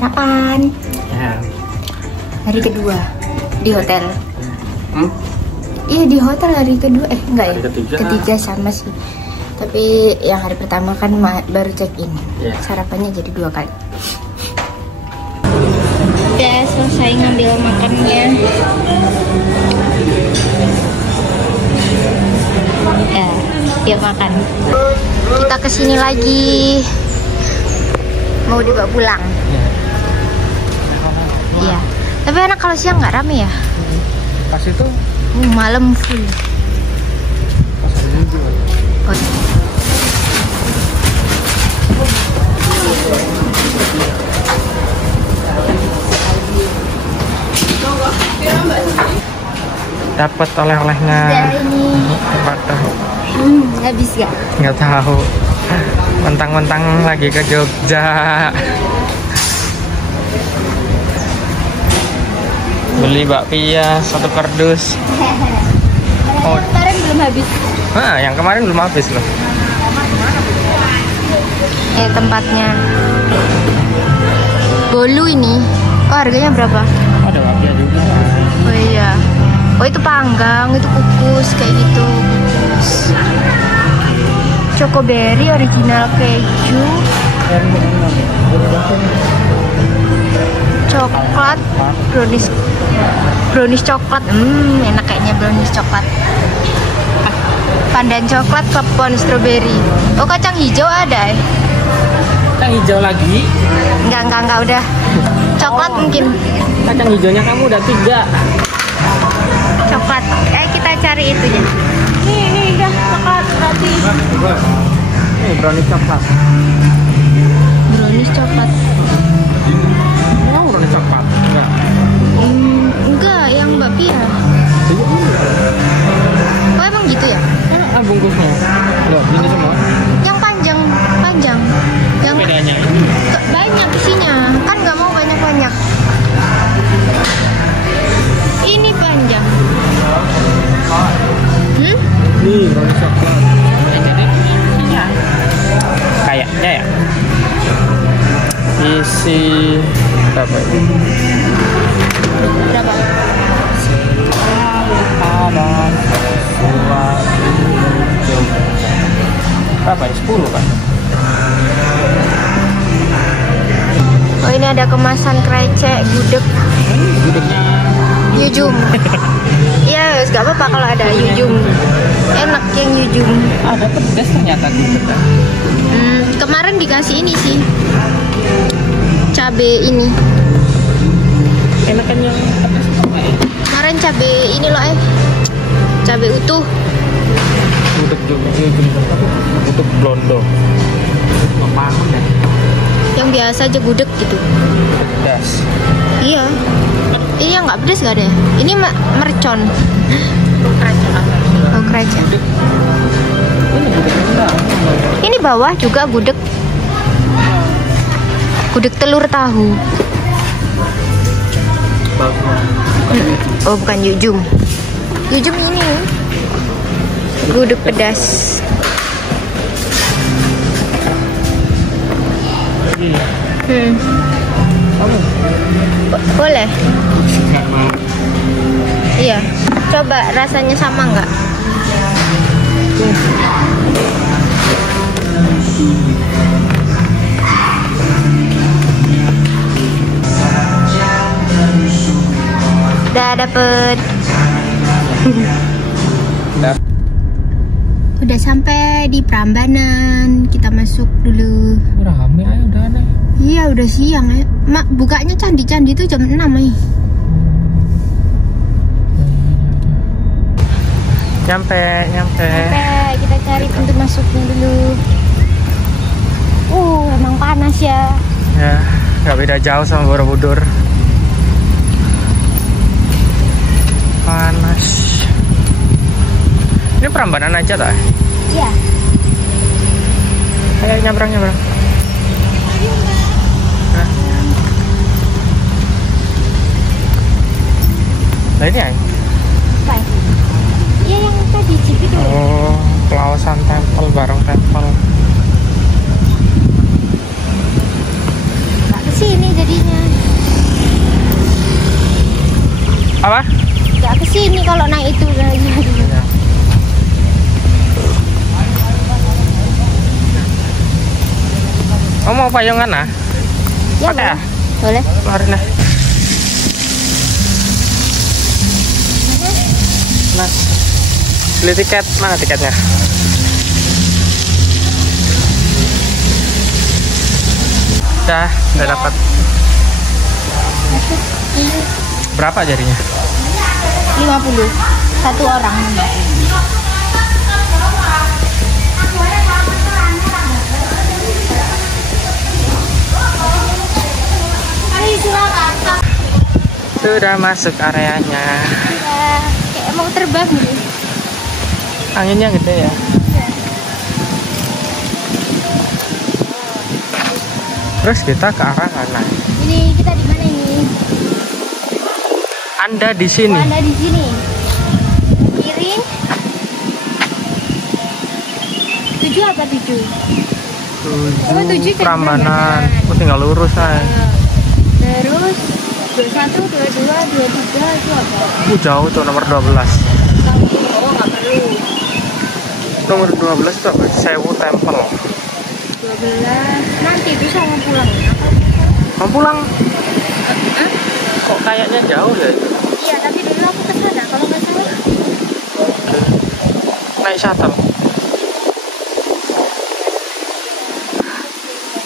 sarapan. Ya. Hari kedua di hotel. Iya di hotel hari kedua. Enggak ya? Ketiga sama sih. Tapi yang hari pertama kan baru check in. Ya. Sarapannya jadi 2 kali. Udah selesai ngambil makannya. Ya, yuk makan. Kita kesini lagi. Mau dibawa pulang. Iya. Tapi enak kalau siang nggak rame ya? Pas itu malam full. pas hari Minggu. Oh. Dapat oleh-olehnya. Ini. Apa? Habis ya? Nggak tahu. Mentang-mentang lagi ke Jogja. Beli bakpia 1 kardus. Oh. Kemarin belum habis. Yang kemarin belum habis loh. Tempatnya Bolu ini. Oh, harganya berapa? Ada bakpia juga. Oh iya. Oh itu panggang, itu kukus kayak gitu. Kukus. Chocoberry original keju. Coklat, brownies coklat. Enak kayaknya brownies coklat. Pandan coklat, klepon strawberry. Oh kacang hijau ada. Kacang hijau lagi? Enggak udah. Coklat mungkin. Kacang hijaunya kamu udah 3. Coklat. Kita cari itunya. Ini udah coklat berarti. Ini brownies coklat. Brownies coklat. Oh, brownies coklat. Enggak. Enggak, yang bakpia. Oh emang gitu ya? Bungkusnya. Loh, ini semua. Yang panjang. Yang bedanya banyak isinya. Kan nggak mau banyak-banyak. Ini panjang. Nih, brownies coklat. Iya. Kayaknya ya. Isi berapa ini? Berapa? Berapa ya? 10 kan? Oh ini ada kemasan krecek, gudeg. Gudegnya Yujum. Iya, nggak apa-apa kalau ada yujum. Enak yang yujum. ada pedas ternyata gudegnya. Kemarin dikasih ini sih. Cabe ini. Enakan yang pedas apa ya? Kemarin cabe ini loh cabe utuh. Gudeg gudeg blondo. Apaan ya? Yang biasa aja gudeg gitu. Pedas. Iya. Ini yang nggak pedas nggak ada ya? Ini mercon. Oh krecek. Ini gudeg enggak. Ini bawah juga gudeg. Gudeg telur tahu. Oh bukan yujum. Yujum ini. Gudeg pedas. Boleh? Iya. Coba rasanya sama nggak? Udah dapet. Udah sampai di Prambanan. Kita masuk dulu. Rame ayo udah aneh. Iya udah siang ya. Bukanya candi-candi itu jam 6 ya. Nyampe. Kita cari pintu masuknya dulu. Emang panas ya. Ya, nggak beda jauh sama Borobudur. Panas. Ini Prambanan aja tak? Iya. Ayo nyabrang. Nah ini ya? Apa? Iya yang tadi jeep itu. Oh, Pelawasan Tempel, Barong Tempel. Nggak kesini jadinya. kalau naik itu lagi. Ya. Oh, mau payungan ah? Ya, Pakai ya? boleh. Keluarin deh. Nah, beli tiket. Mana tiketnya? Udah dapat. Berapa jadinya? 50 satu orang. Sudah masuk areanya. Ya, kayak mau terbang gitu. Anginnya gede ya. Terus kita ke arah mana? Ini kita di mana ini? Anda di sini. Oh, Anda di sini. Kiri. 7 apa 7? 7 Prambanan. Aku tinggal lurus aja. Terus 21, 22, 23 itu apa? Jauh tuh nomor 12. Oh, nggak perlu. Nomor 12 itu apa? Sewu Temple. 12. Nanti bisa mau pulang ya? Mau pulang? Kok kayaknya jauh ya? Iya, tapi dulu aku ke sana kalau nggak salah. Naik shuttle.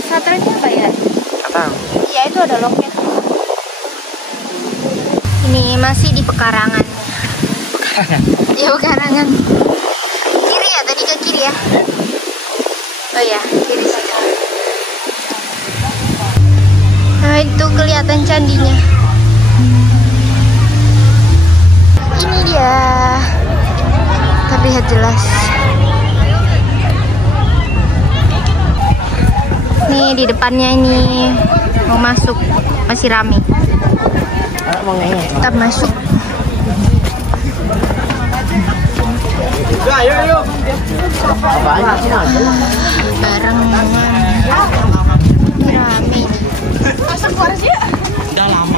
Shuttle-nya apa ya? Nggak tahu. Iya, itu ada loket. Ini masih di pekarangan. Ya, pekarangan. Kiri ya, tadi ke kiri ya? Oh ya, kiri situ. Nah, itu kelihatan candinya. Ini dia. Terlihat jelas. Nih di depannya ini mau masuk, masih rame. Kita masuk. Ayo. Bareng ini rame. Masuk keluar sih. Udah lama.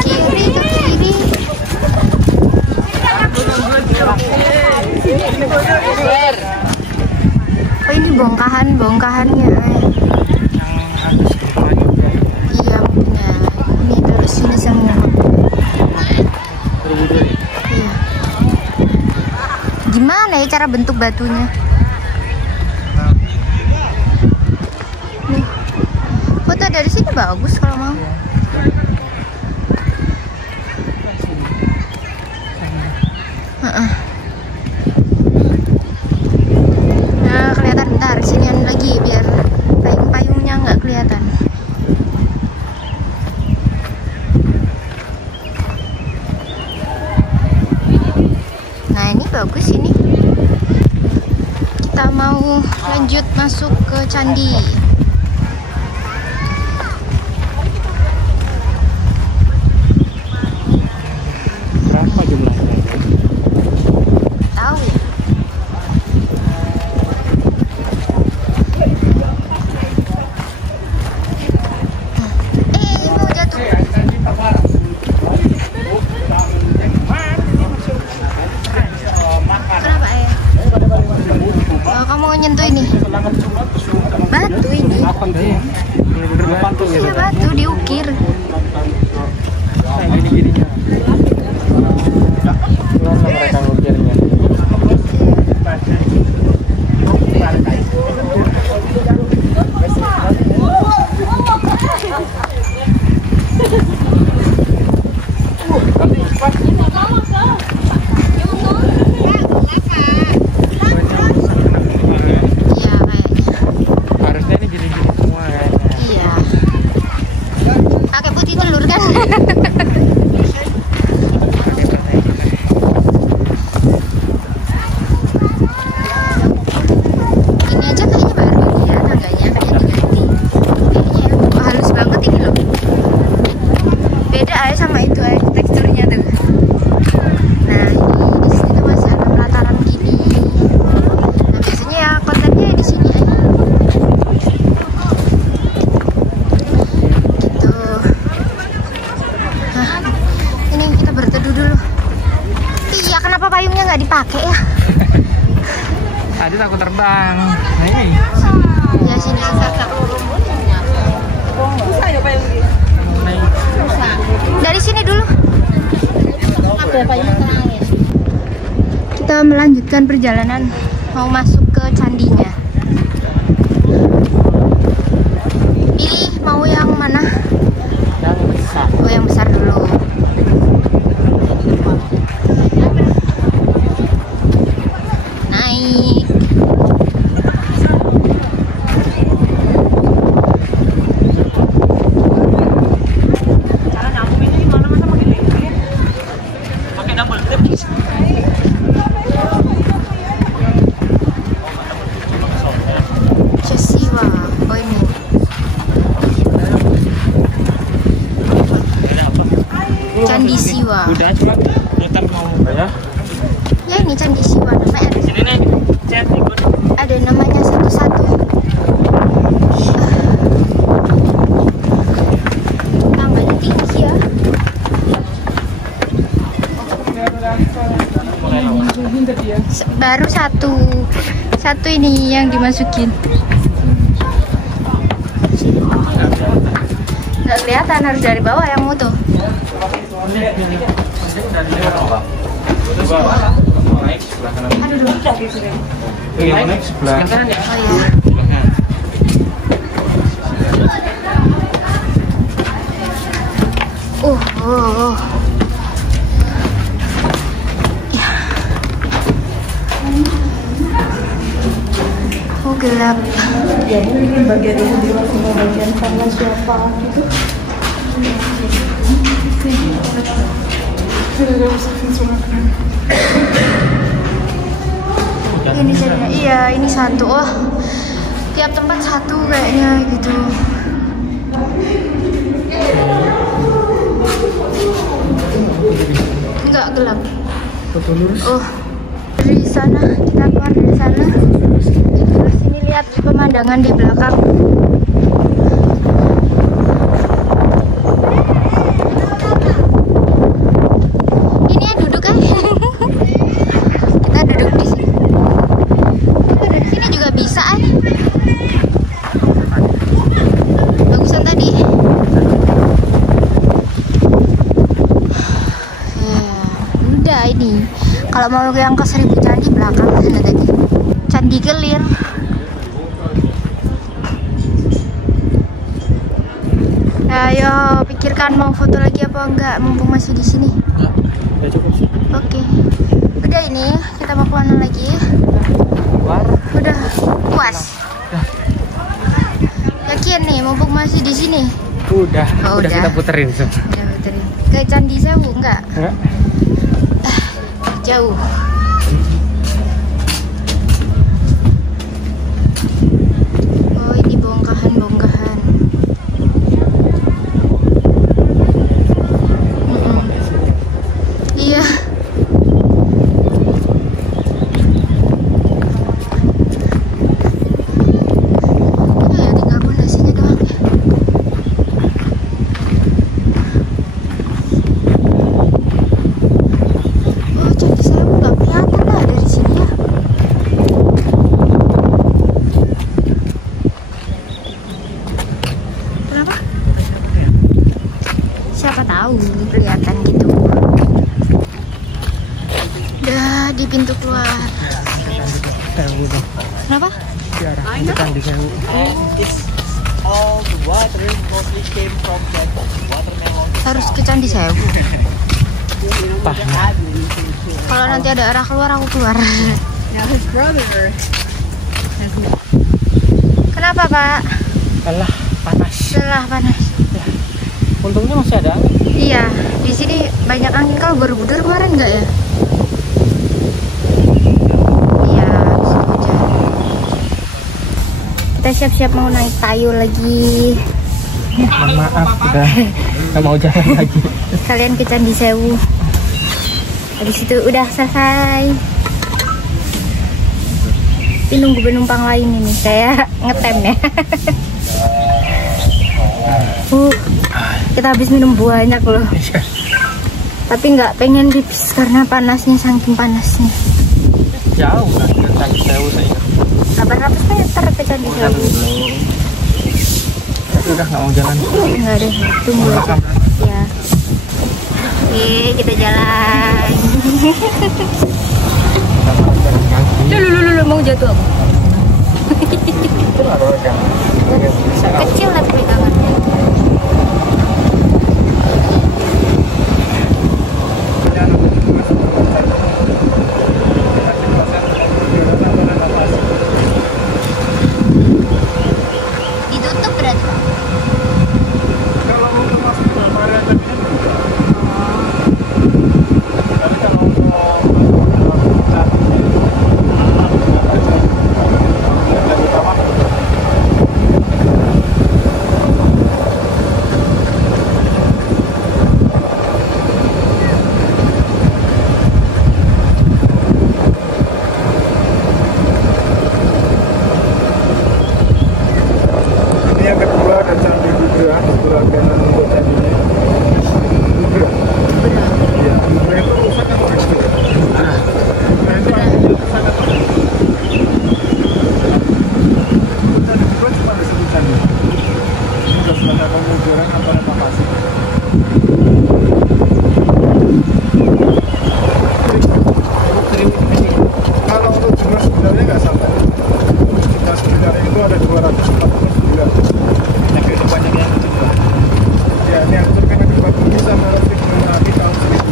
Kiri ke kiri. Oh, ini bongkahannya. Iya, punya. Ini terus sini semua. Iya. Gimana ya cara bentuk batunya? Nih. Foto dari sini bagus kalau mau. Nah, kelihatan bentar sinian lagi biar payung-payungnya nggak kelihatan. Nah, ini bagus ini. Kita mau lanjut masuk ke candi. Berapa jumlahnya? Tahu ya? Mau jatuh. Kenapa ya? Oh, kamu mau nyentuh ini? Batu ini. Bener-bener batu gitu. Iya, batu diukir. Kayak gini-gininya. payungnya nggak dipakai ya? Tadi takut terbang. Nah ini. Ya sini. Dari sini dulu. Kita melanjutkan perjalanan, mau masuk ke candinya. Pilih mau yang mana? Yang besar. Oh, yang besar dulu. Naik. Cesiwa. Oh ini. Candi Siwa. Udah cuma muter mau ya. Ya ini Candi Siwa namanya. Sini nih. Chat ikut. Ada namanya satu-satu. Tambahnya tinggi ya. Baru satu ini yang dimasukin. Nggak kelihatan, harus dari bawah yang mutu. Naik sebelah. Oh ya. Oh gelap. Ya ini bagian ini juga semua bagian tangan siapa gitu. Ini jadinya, iya ini satu. Oh, tiap tempat satu kayaknya gitu. Enggak gelap. Oh, dari sana kita keluar dari sana. Terus ini lihat pemandangan di belakang. Ini ya duduk kan? Kita duduk di sini. Dari sini juga bisa kan? Bagusan tadi. Udah ini. Kalau mau yang ke 1000 candi belakang sana tadi. Candi Kelir. Ayo pikirkan mau foto lagi apa enggak mumpung masih di sini. Ya cukup sih. Oke. Udah ini kita mau kemana lagi? Keluar. Udah puas. Yakin nih mumpung masih di sini. Udah. Oh, Udah kita puterin tuh. Udah puterin. Ke Candi Sewu enggak? Jauh. Oh ini bongkahan-bongkahan. Iya. Ya tinggal pondasinya doang. Oh Candi Sewu nggak kelihatan lah dari sini ya. Kenapa? Siapa tahu kelihatan gitu. Udah di pintu keluar. Sewu tuh. Kenapa? Di arah Candi Sewu. All the water mostly came from that watermelon. Harus ke Candi Sewu. Pah. Kalau nanti ada arah keluar aku keluar. Now his brother. Kenapa Pak? Alah, panas. Setelah panas. Untungnya masih ada angin. Iya, di sini banyak angin. Kalau Borobudur kemarin enggak ya? Iya, habis itu hujan. Kita siap-siap mau naik tayo lagi. Mohon maaf, udah nggak mau jalan lagi. Kalian ke Candi Sewu. Habis itu udah selesai. Ini nunggu penumpang lain ini. Saya ngetem ya. Kita habis minum banyak loh. Tapi nggak pengen pipis karena panasnya, saking panasnya. Jauh kan ke Candi Sewu saya ingat. 800 meter ke Candi Sewu. Tapi udah nggak mau jalan. Nggak deh, tunggu aja. Ya. Oke, kita jalan. Dulu mau jatuh aku. Kecil lah pegangannya. Ditutup berarti. Kalau untuk masuk ke area tadi tapi kalau untuk yang kedua ada Candi Budra, langganan untuk candinya. Budra. Ya, Budra itu rusak atau ekstrim? Budra itu artinya sangat bagus. Candi Budra cuma ada satu candi. Ini sudah selesai pengukuran atau renovasi. Kalau untuk jumlah sebenarnya nggak sampai. Jumlah sebenarnya itu ada 249. Banyak yang hancur. Ya, ini hancur karena gempa bumi sama erupsi gunung api tahun 1000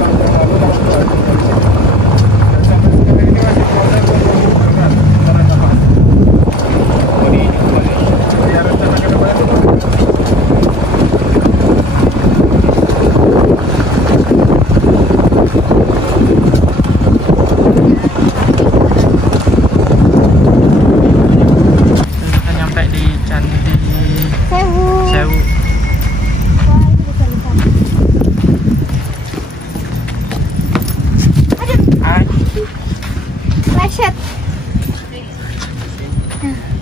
tahun yang lalu kalau berhasil dari sini. Dan sampai sekarang ini masih proses pembangunan secara kapal. Ini ya rencana ke depan itu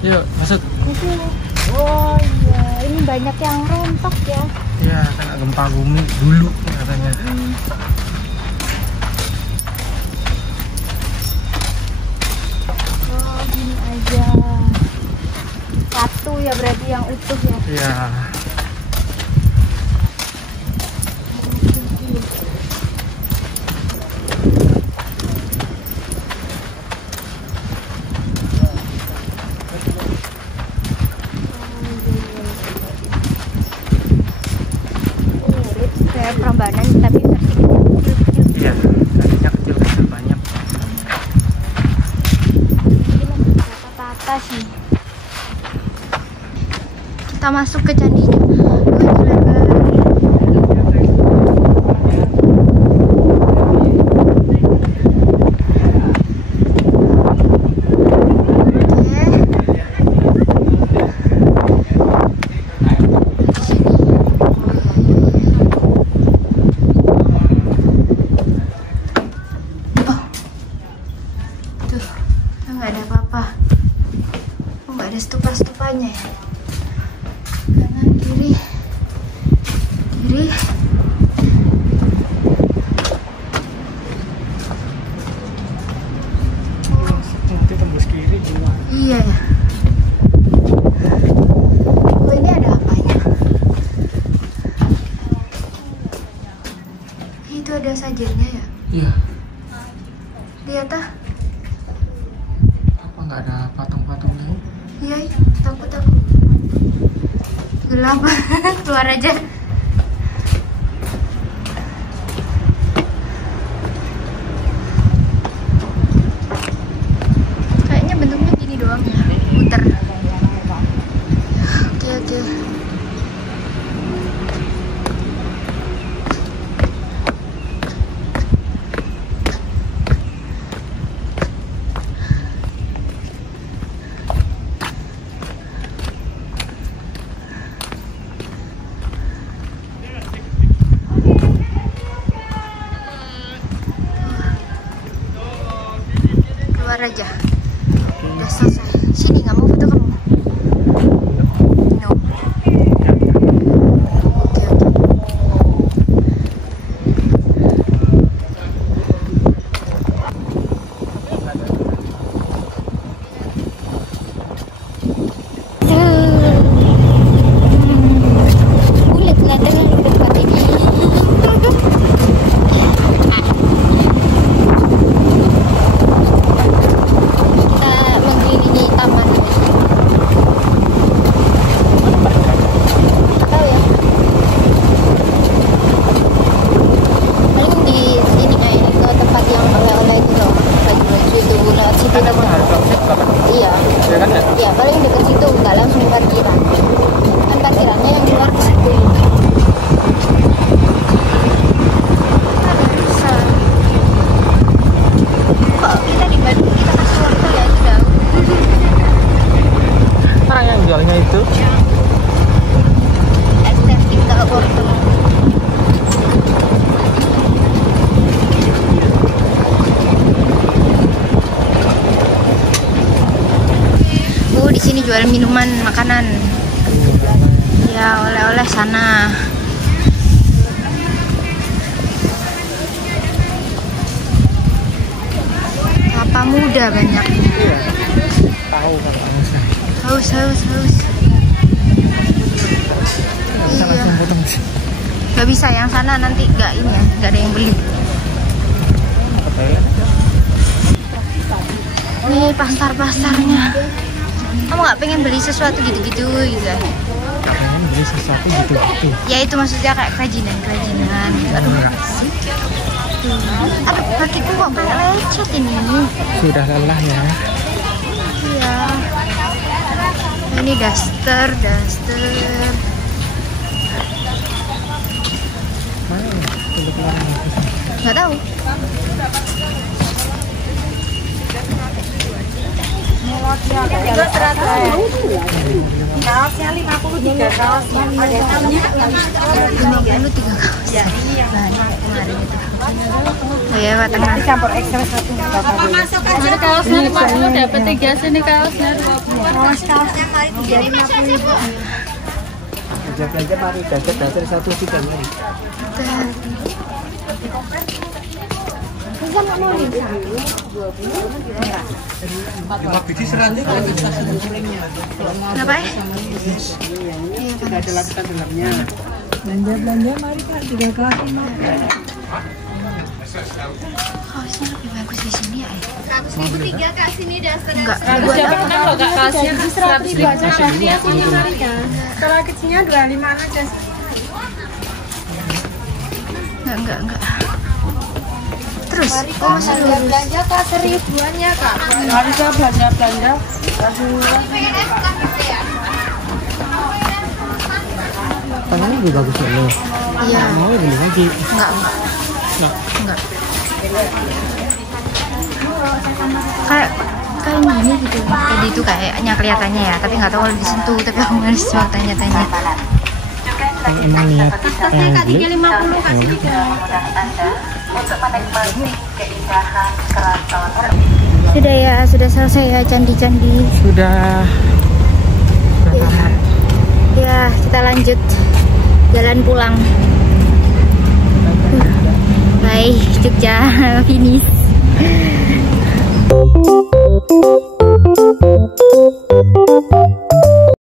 yuk, masuk. Oh iya, ini banyak yang rontok ya. Iya, kena gempa bumi dulu katanya. Oh, gini aja. Satu ya berarti yang utuh ya. Iya. Prambanan tapi versi kecil-kecil. Iya, tadinya kecil-kecil banyak. Ini tata sih. Kita masuk ke candinya. Nggak ada apa-apa. Oh, nggak ada stupa-stupanya ya. Kanan kiri kiri. Nanti tembus kiri juga. Iya ya. Oh, ini ada apanya? Itu ada sajennya ya. Iya. Lihat ah. Nggak ada patung-patungnya. Iya, takut aku. Gelap. Keluar aja. Kayaknya bentuknya gini doang ya, muter. Oke. Keluar aja. Udah selesai. Sini, nggak mau foto kamu? No. Oke. jual minuman, makanan. Ya, oleh-oleh sana. Kelapa muda banyak. Tahu kan? Haus. Iya. Gak bisa, yang sana nanti gak ini ya, gak ada yang beli. Nih pasar-pasarnya. Kamu gak pengen beli sesuatu gitu-gitu gitu ya? Pengen beli sesuatu gitu-gitu. Ya itu maksudnya kayak kerajinan. Aduh, aduh kakiku kok kayak lecet ini. Sudah lelah ya. Iya. Ini daster. Nggak tahu. Kaosnya 53 kaosnya. Ada namanya 53 kaos. Ya, iya. Banyak kemarin itu. Oh ya, Pak Tengah. Campur ekstra satu. Masuk aja kaosnya 50 dapat 3 sini kaosnya 20. Kaosnya kali 350. Belanja mari dasar 1 mari. Kenapa ya? Tidak ada lapisan dalamnya. Belanja mari Kak, 3 kelas 5. Kaosnya lebih bagus di sini ya. 103 Kak, sini daster. Enggak. Dapat menang loh Kak kaosnya 100 ribu aja Sini mari Kak. Kalau kecilnya 25 aja. Enggak. Terus, masih Belanja Kak, 1000-an-nya Kak. Mari Kak belanja. Tangannya lebih bagus ya lo. Iya. Mau beli lagi. Enggak. Kayak gini gitu. Tadi itu kayaknya kelihatannya ya, tapi nggak tahu kalau disentuh. Tapi aku harus coba tanya-tanya. Yang emang niat pengen beli. 350 kasih 3. Sudah ya, sudah selesai ya candi-candi. Sudah. Ya, kita lanjut jalan pulang. Bye, Jogja, finish.